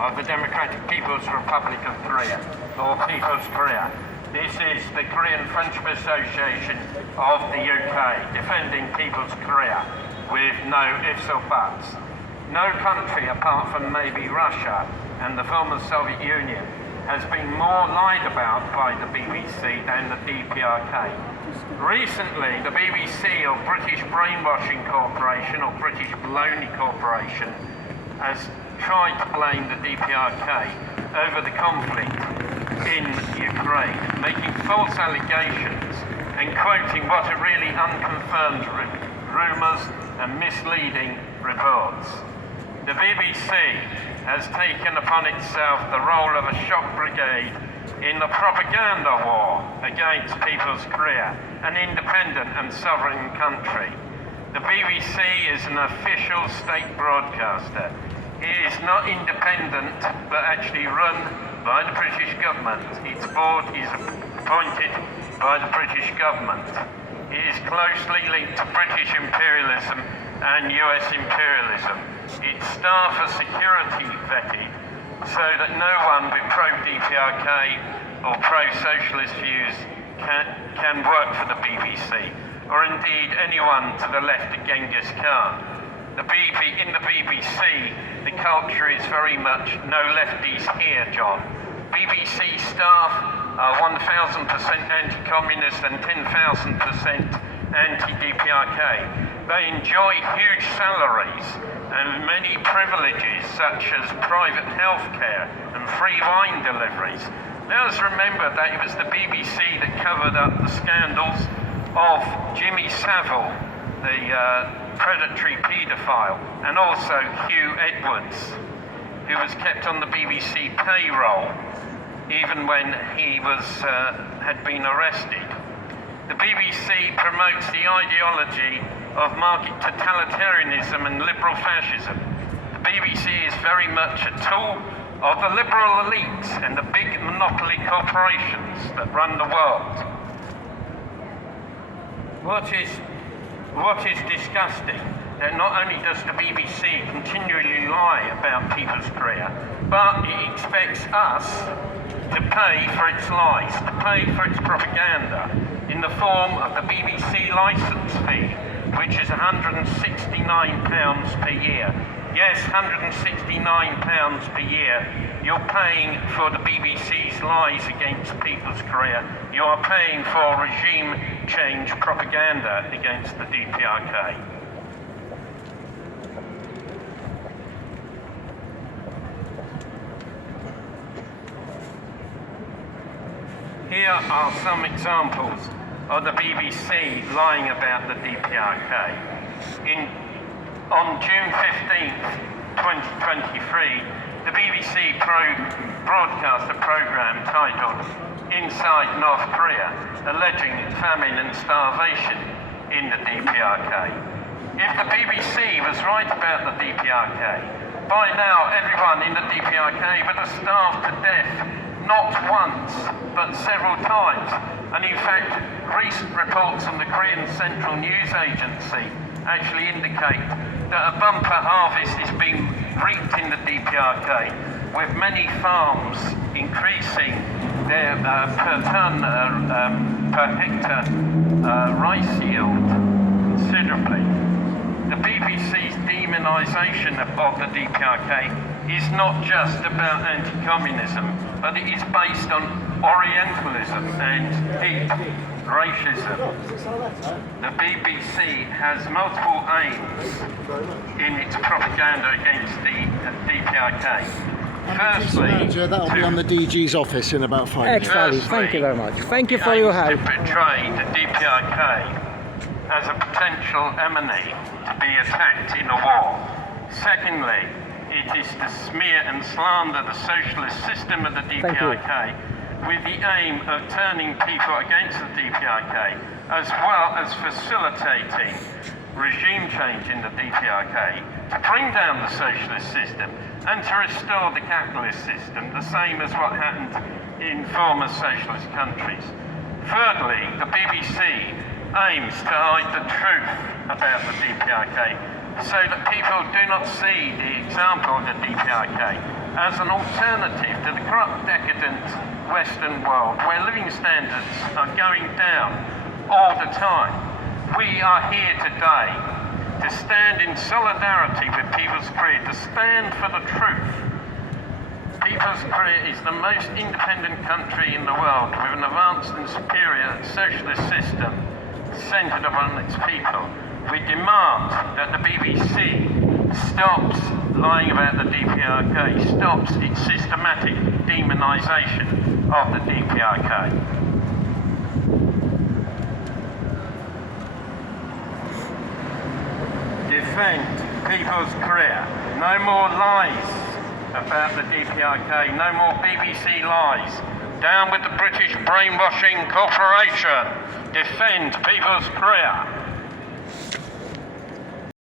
of the Democratic People's Republic of Korea, or People's Korea. This is the Korean Friendship Association of the UK, defending People's Korea with no ifs or buts. No country apart from maybe Russia and the former Soviet Union has been more lied about by the BBC than the DPRK. Recently, the BBC, or British Brainwashing Corporation, or British Baloney Corporation, has tried to blame the DPRK over the conflict in Ukraine, making false allegations and quoting what are really unconfirmed rumours and misleading reports. The BBC has taken upon itself the role of a shock brigade in the propaganda war against People's Korea, an independent and sovereign country. The BBC is an official state broadcaster. It is not independent, but actually run by the British government. Its board is appointed by the British government. It is closely linked to British imperialism and US imperialism. Its staff are security vetted so that no one with pro-DPRK or pro-socialist views can work for the BBC, or indeed anyone to the left of Genghis Khan. In the BBC, the culture is very much no lefties here, John. BBC staff are 1,000% anti-communist and 10,000% anti-DPRK. They enjoy huge salaries and many privileges such as private health care and free wine deliveries. Let us remember that it was the BBC that covered up the scandals of Jimmy Savile, the predatory paedophile, and also Hugh Edwards, who was kept on the BBC payroll even when he had been arrested. The BBC promotes the ideology of market totalitarianism and liberal fascism. The BBC is very much a tool of the liberal elites and the big monopoly corporations that run the world. What is disgusting, that not only does the BBC continually lie about People's Korea, but it expects us to pay for its lies, to pay for its propaganda in the form of the BBC licence fee, which is £169 per year. Yes, £169 per year. You're paying for the BBC's lies against People's Korea. You are paying for regime change propaganda against the DPRK. Here are some examples of the BBC lying about the DPRK. On June 15th, 2023, the BBC broadcast a programme titled Inside North Korea, alleging famine and starvation in the DPRK. If the BBC was right about the DPRK, by now everyone in the DPRK would have starved to death, not once, but several times. And in fact, recent reports from the Korean Central News Agency actually indicate that a bumper harvest is being reaped in the DPRK, with many farms increasing their per hectare rice yield considerably. The BBC's demonisation of the DPRK is not just about anti-communism, but it is based on Orientalism and deep racism. The BBC has multiple aims in its propaganda against the DPRK. Firstly, that'll be on the DG's office in about 5 minutes. Excellent, thank you very much. Thank you for your help. To portray the DPRK as a potential enemy to be attacked in a war. Secondly, it is to smear and slander the socialist system of the DPRK with the aim of turning people against the DPRK, as well as facilitating regime change in the DPRK to bring down the socialist system and to restore the capitalist system, the same as what happened in former socialist countries. Thirdly, the BBC aims to hide the truth about the DPRK so that people do not see the example of the DPRK as an alternative to the corrupt, decadent Western world where living standards are going down all the time. We are here today to stand in solidarity with People's Korea, to stand for the truth. People's Korea is the most independent country in the world with an advanced and superior socialist system centred upon its people. We demand that the BBC stops lying about the DPRK, stops its systematic demonisation of the DPRK. Defend People's Korea. No more lies about the DPRK, no more BBC lies. Down with the British brainwashing corporation. Defend People's Korea.